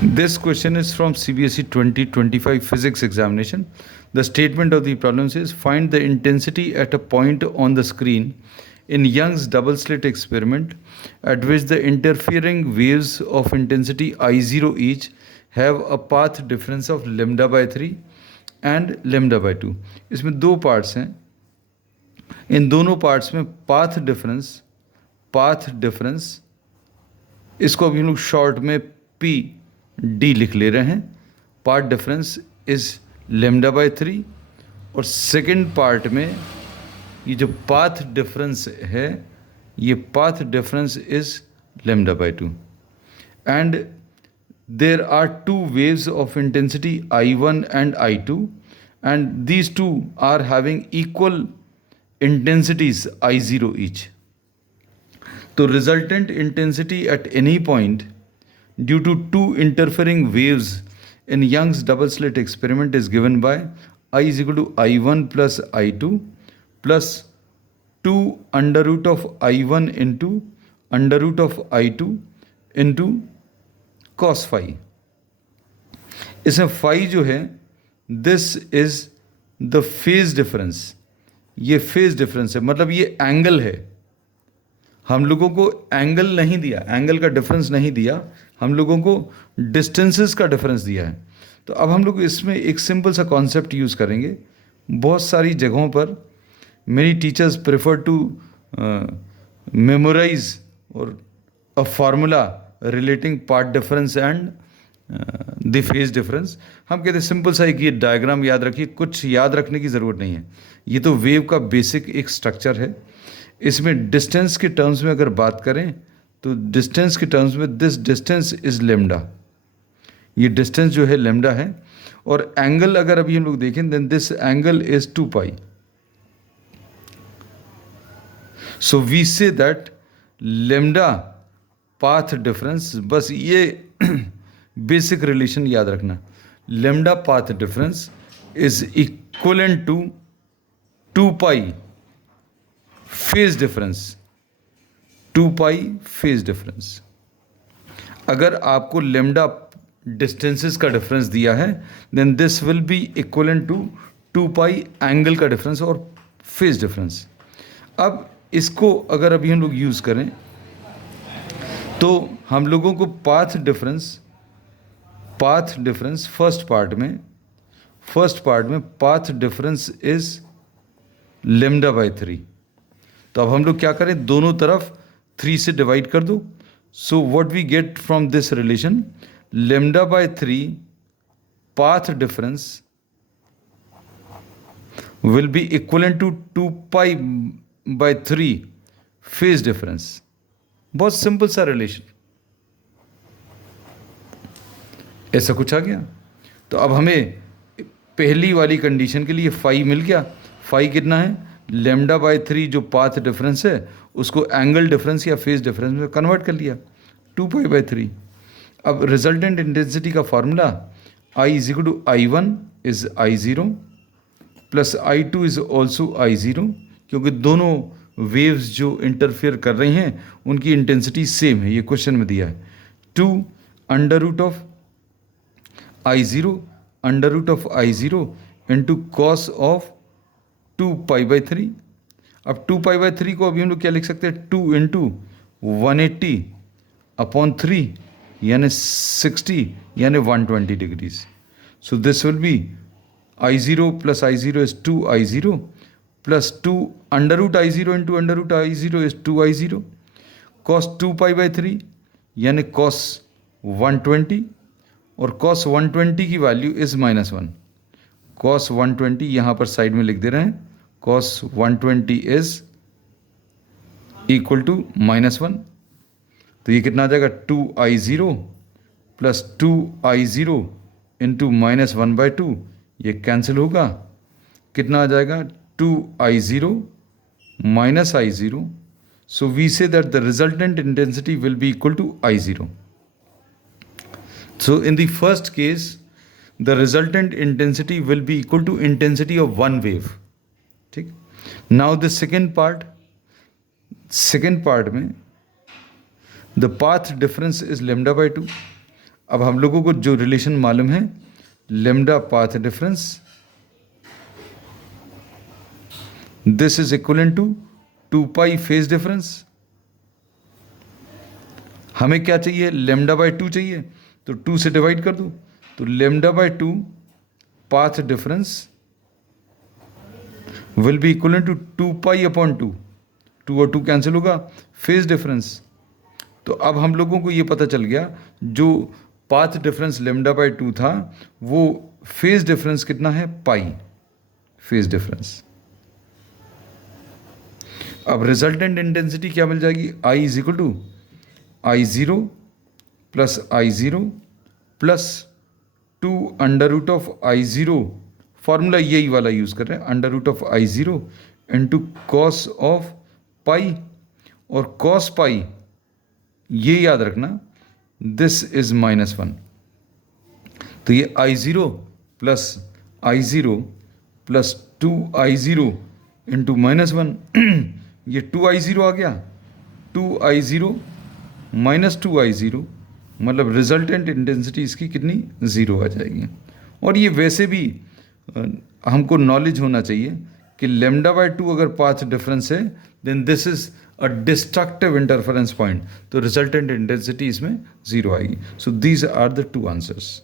This question is from CBSE 2025 physics examination. The statement of the problem says find the intensity at a point on the screen in Young's double slit experiment at which the interfering waves of intensity I0 each have a path difference of lambda by 3 and lambda by 2. इसमें दो parts हैं. इन दोनों parts में path difference इसको अभी हम लोग short में पी डी लिख ले रहे हैं. Path difference is lambda by 3 और सेकेंड पार्ट में ये जो पाथ डिफरेंस है ये path difference is lambda by 2 and there are two waves of intensity I1 and I2 and these two are having equal intensities I0 each. तो resultant intensity at any point due to two interfering waves in Young's double slit experiment is given by I is equal to I1 plus I2 plus 2 under root of I1 into under root of I2 into cos phi. इसमें phi जो है this is the phase difference. ये phase difference है, मतलब ये angle है. हम लोगों को एंगल नहीं दिया, एंगल का डिफरेंस नहीं दिया, हम लोगों को डिस्टेंसेस का डिफरेंस दिया है. तो अब हम लोग इसमें एक सिंपल सा कॉन्सेप्ट यूज़ करेंगे. बहुत सारी जगहों पर many teachers prefer to memorise और a formula relating path difference and the phase difference. हम कहते हैं सिंपल सा एक ये डायग्राम याद रखिए, कुछ याद रखने की ज़रूरत नहीं है. ये तो वेव का बेसिक एक स्ट्रक्चर है. इसमें डिस्टेंस के टर्म्स में अगर बात करें तो डिस्टेंस के टर्म्स में दिस डिस्टेंस इज लेमडा. ये डिस्टेंस जो है लेमडा है. और एंगल अगर अभी हम लोग देखें देन दिस एंगल इज 2 पाई. So we say that lambda path difference, बस ये बेसिक रिलेशन याद रखना. Lambda path difference is equivalent to 2 pi phase difference. 2 pi phase difference. अगर आपको लेमडा डिस्टेंसेस का डिफरेंस दिया है then this will be equivalent to 2 pi angle का डिफरेंस और फेज डिफरेंस. अब इसको अगर अभी हम लोग यूज़ करें तो हम लोगों को पाथ डिफरेंस फर्स्ट पार्ट में path difference is lambda by 3. तो अब हम लोग क्या करें, दोनों तरफ 3 से डिवाइड कर दो. So what we get from this relation, lambda by 3 path difference will be equivalent to 2 pi by 3 phase difference. बहुत सिंपल सा रिलेशन. ऐसा कुछ आ गया. तो अब हमें पहली वाली कंडीशन के लिए फाई मिल गया. फाई कितना है, लेमडा बाय 3 जो पाथ डिफरेंस है उसको एंगल डिफरेंस या फेज डिफरेंस में कन्वर्ट कर लिया 2 पाई बाय 3. अब रिजल्टेंट इंटेंसिटी का formula I is equal to I1 is I0 plus I2 is also I0, क्योंकि दोनों वेव्स जो इंटरफेयर कर रही हैं उनकी इंटेंसिटी सेम है. ये क्वेश्चन में दिया है 2 under root of I0 into cos of 2 pi by 3. अब 2 पाई बाई 3 को अभी हम लोग क्या लिख सकते हैं, 2 इंटू 180 अपॉन 3 यानी 60 यानी 120 degrees. So this will be I0 plus I0 is 2 I0 plus 2 under root I0 into under root I0 is 2 I0 cos 2 pi by 3 यानी कॉस 120 और कॉस 120 की वैल्यू इज -1. कॉस 120 यहाँ पर साइड में लिख दे रहे हैं. Cos 120 is equal to -1. तो ये कितना आ जाएगा, 2 I0 प्लस 2 I0 इंटू -1/2. ये कैंसिल होगा. कितना आ जाएगा, 2 I0 minus I0. So we say that the resultant intensity will be equal to I0. So in the first case, the resultant intensity will be equal to intensity of one wave. ठीक. Now the second part में the path difference is lambda by 2. अब हम लोगों को जो relation मालूम है, lambda path difference, this is equivalent to 2 pi phase difference. हमें क्या चाहिए, लेमडा बाय 2 चाहिए, तो 2 से डिवाइड कर दो, तो lambda by 2 path difference will be equivalent to 2 pi upon 2, 2 और 2 कैंसिल होगा, फेज डिफरेंस। तो अब हम लोगों को ये पता चल गया जो पाथ डिफरेंस लेमडा बाय 2 था वो फेज डिफरेंस कितना है, पाई फेज डिफरेंस। अब रिजल्टेंट इंटेंसिटी क्या मिल जाएगी, I is equal to I0 plus I0 plus 2 under root of I0, formula यही वाला यूज कर रहे हैं, under root of I0 into cos of pi, और कॉस पाई ये याद रखना दिस इज -1। तो ये I0 प्लस 2I0 इंटू -1 ये 2I0 आ गया, 2I0 -2I0, मतलब रिजल्टेंट इंटेंसिटी इसकी कितनी, 0 आ जाएगी। और ये वैसे भी हमको नॉलेज होना चाहिए कि लेमडा बाय 2 अगर पाथ डिफरेंस है then this is a destructive interference point, तो रिजल्टेंट इंटेंसिटी इसमें 0 आएगी। So these are the 2 answers.